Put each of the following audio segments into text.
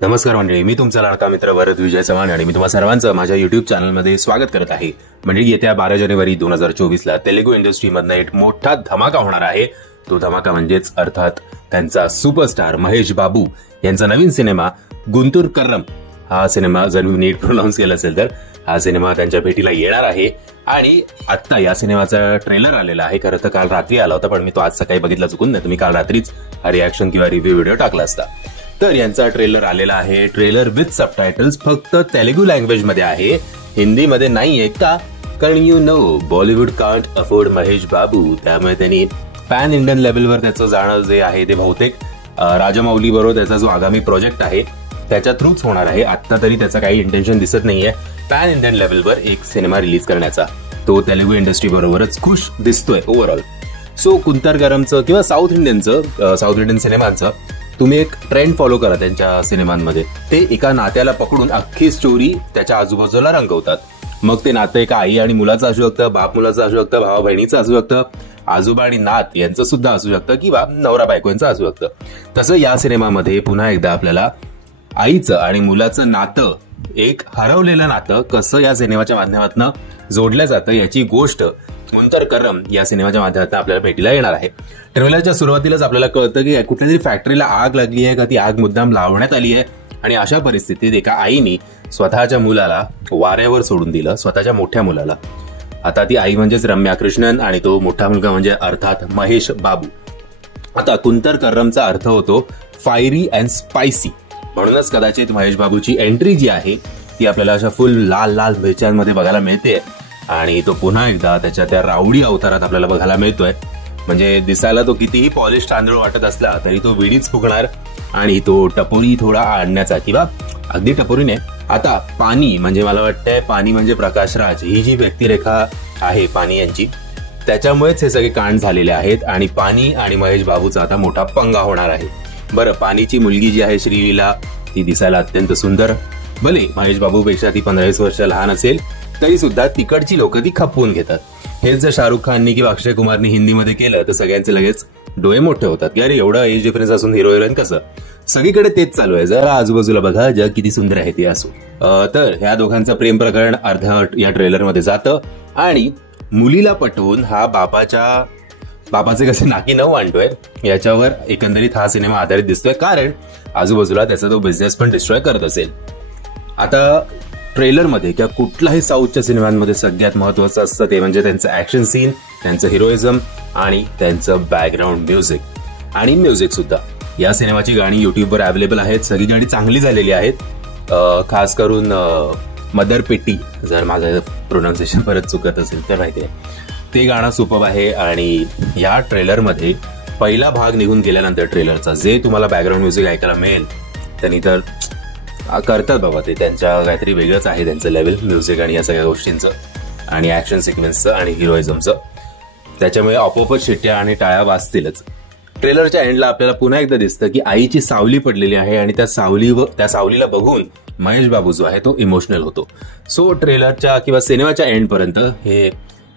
नमस्कार मंडळी, मी तुमचा लाडका मित्र वरद विजय चव्हाण आणि मी तुम्हा सर्वांचं माझ्या युट्यूब चॅनलमध्ये स्वागत करत आहे। म्हणजे येत्या 12 जानेवारी 2024 ला तेलुगू इंडस्ट्रीमधनं एक मोठा धमाका होणार आहे। तो धमाका म्हणजेच अर्थात त्यांचा सुपरस्टार महेश बाबू यांचा नवीन सिनेमा गुंटूर कर्रम। हा सिनेमा जर मी नीट प्रोनाउन्स केला असेल तर हा सिनेमा त्यांच्या भेटीला येणार आहे आणि आता या सिनेमाचा ट्रेलर आलेला आहे। खरं तर काल रात्री आला होता, पण मी तो आज सकाळी बघितला चुकून, नाही तर मी काल रात्रीच हा रिॲक्शन किंवा रिव्ह्यू व्हिडिओ टाकला असता। तर यांचा ट्रेलर आलेला आहे, ट्रेलर विथ सबटायटल्स, फक्त तेलुगू लँग्वेज मध्ये आहे, हिंदी मध्ये नाहीये का? कारण you know Bollywood can't afford Mahesh Babu, त्यामुळे त्यांनी पॅन इंडियन लेवलवर त्याचं जाणं जे आहे ते बहुतेक राजामौली बरोबर त्याचा जो आगामी प्रोजेक्ट आहे त्याच्या थ्रूच होणार आहे। आता तरी त्याचा काही इंटेन्शन दिसत नाहीये पॅन इंडियन लेवलवर एक सिनेमा रिलीज करण्याचा। तो तेलुगू इंडस्ट्री बरोबरच खुश दिसतोय ओव्हरऑल। सो गुंटूर कर्रमचं किंवा साऊथ इंडियन सिनेमांचं तुम्ही एक ट्रेंड फॉलो करा त्यांच्या सिनेमांमध्ये। ते एका नात्याला पकडून अख्खी स्टोरी त्याच्या आजूबाजूला रंगवतात। मग ते नातं एका आई आणि मुलाचं असू शकतं, बाप मुलाचं असू शकतं, भावा बहिणीचं असू शकतं, आजोबा आणि नात यांचं सुद्धा असू शकतं, किंवा नवरा बायको यांचं असू शकतं। तसं या सिनेमामध्ये पुन्हा एकदा आपल्याला आईचं आणि मुलाचं नातं, एक हरवलेलं नातं कसं या सिनेमाच्या माध्यमातून जोडलं जातं याची गोष्ट गुंटूर कर्रम या सिनेमाच्या माध्यमातून आपल्याला भेटीला येणार आहे। ट्रेलरच्या सुरुवातीलाच आपल्याला कळतं की कुठल्या तरी फॅक्टरीला आग लागली आहे का, ती आग मुद्दाम लावण्यात आली आहे आणि अशा परिस्थितीत एका आईने स्वतःच्या मुलाला वाऱ्यावर सोडून दिलं, स्वतःच्या मोठ्या मुलाला। आता ती आई म्हणजेच रम्या कृष्णन आणि तो मोठा मुलगा म्हणजे अर्थात महेश बाबू। आता गुंटूर कर्रमचा अर्थ होतो फायरी अँड स्पायसी, म्हणूनच कदाचित महेश बाबूची एंट्री जी आहे ती आपल्याला अशा फुल लाल लाल मिरच्यांमध्ये बघायला मिळते आणि तो पुन्हा एकदा त्याच्या त्या रावडी अवतारात आपल्याला बघायला मिळतोय। म्हणजे दिसायला तो कितीही पॉलिश तांदूळ वाटत असला तरी तो विडीच फुकणार आणि तो टपोरी थोडा आणण्याचा, किंवा अगदी टपोरीने आता पाणी म्हणजे मला वाटतंय पाणी म्हणजे प्रकाश राज ही जी व्यक्तिरेखा आहे पाणी यांची, त्याच्यामुळेच हे सगळे कांड झालेले आहेत आणि पाणी आणि महेश बाबूचा आता मोठा पंगा होणार आहे। बरं, पाणीची मुलगी जी आहे श्रीलीला, ती दिसायला अत्यंत सुंदर, भले महेश बाबूपेक्षा ती 15-20 वर्ष लहान असेल तरी सुद्धा तिकडची लोक ती खपवून घेतात। हेच जर शाहरुख खाननी किंवा अक्षय कुमारनी हिंदीमध्ये केलं तर सगळ्यांचे लगेच डोळे मोठे होतात की अरे एवढा एज डिफरन्स असून हिरो हिरोईन कसं। सगळीकडे तेच चालू आहे, जरा आजूबाजूला बघा जग किती सुंदर आहे ते असो। तर ह्या दोघांचं प्रेम प्रकरण अर्धवट या ट्रेलरमध्ये जातं आणि मुलीला पटवून हा बापाचे कसे नाकी नऊ आणतोय याच्यावर एकंदरीत हा सिनेमा आधारित दिसतोय, कारण आजूबाजूला त्याचा तो बिझनेस पण डिस्ट्रॉय करत असेल। आता ट्रेलरमध्ये किंवा कुठल्याही साऊथच्या सिनेमांमध्ये सगळ्यात महत्वाचं असतं ते म्हणजे त्यांचं ऍक्शन सीन, त्यांचं हिरोइझम आणि त्यांचं बॅकग्राऊंड म्युझिक सुद्धा। या सिनेमाची गाणी युट्यूबवर अवेलेबल आहेत, सगळी गाणी चांगली झालेली आहेत। खास करून मदर पेटी, जर माझं प्रोनाउन्सिएशन परत चुकत असेल तर माहिती आहे, ते गाणं सुपर्ब आहे। आणि या ट्रेलरमध्ये पहिला भाग निघून गेल्यानंतर ट्रेलरचा जे तुम्हाला बॅकग्राऊंड म्युझिक ऐकायला मिळेल त्यांनी तर करतात बाबा, ते त्यांच्या काहीतरी वेगळंच आहे त्यांचं लेवल म्युझिक आणि या सगळ्या गोष्टींचं आणि ऍक्शन सिक्वेन्सचं आणि हिरोइझमचं। त्याच्यामुळे आपोआपच शिट्ट्या आणि टाळ्या वाजतीलच। ट्रेलरच्या एंडला आपल्याला पुन्हा एकदा दिसतं की आईची सावली पडलेली आहे आणि त्या सावलीला बघून महेश बाबू जो आहे तो इमोशनल होतो। सो ट्रेलरच्या किंवा सिनेमाच्या एंड पर्यंत हे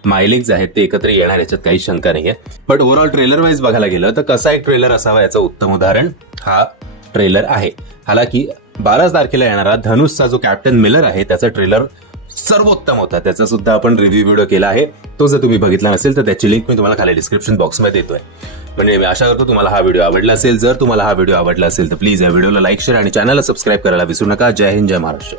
मायलेज आहेत ते एकत्र येणार, याच्यात काही शंका नाहीये। बट ओव्हरऑल ट्रेलर वाईज बघायला गेलं तर कसा एक ट्रेलर असावा याचं उत्तम उदाहरण हा ट्रेलर आहे। हालाकी 12 तारखेला येणारा धनुषचा जो कॅप्टन मिलर आहे त्याचा ट्रेलर सर्वोत्तम होता, त्याचा सुद्धा आपण रिव्ह्यू व्हिडिओ केला आहे। तो जर तुम्ही बघितला नसेल तर त्याची लिंक मी तुम्हाला खाली डिस्क्रिप्शन बॉक्समध्ये देतोय। म्हणजे मी आशा करतो तुम्हाला हा व्हिडिओ आवडला असेल। जर तुम्हाला हा व्हिडिओ आवडला असेल तर प्लीज या व्हिडिओला लाईक, शेअर आणि चॅनलला सबस्क्राईब करायला विसरू नका। जय हिंद, जय महाराष्ट्र।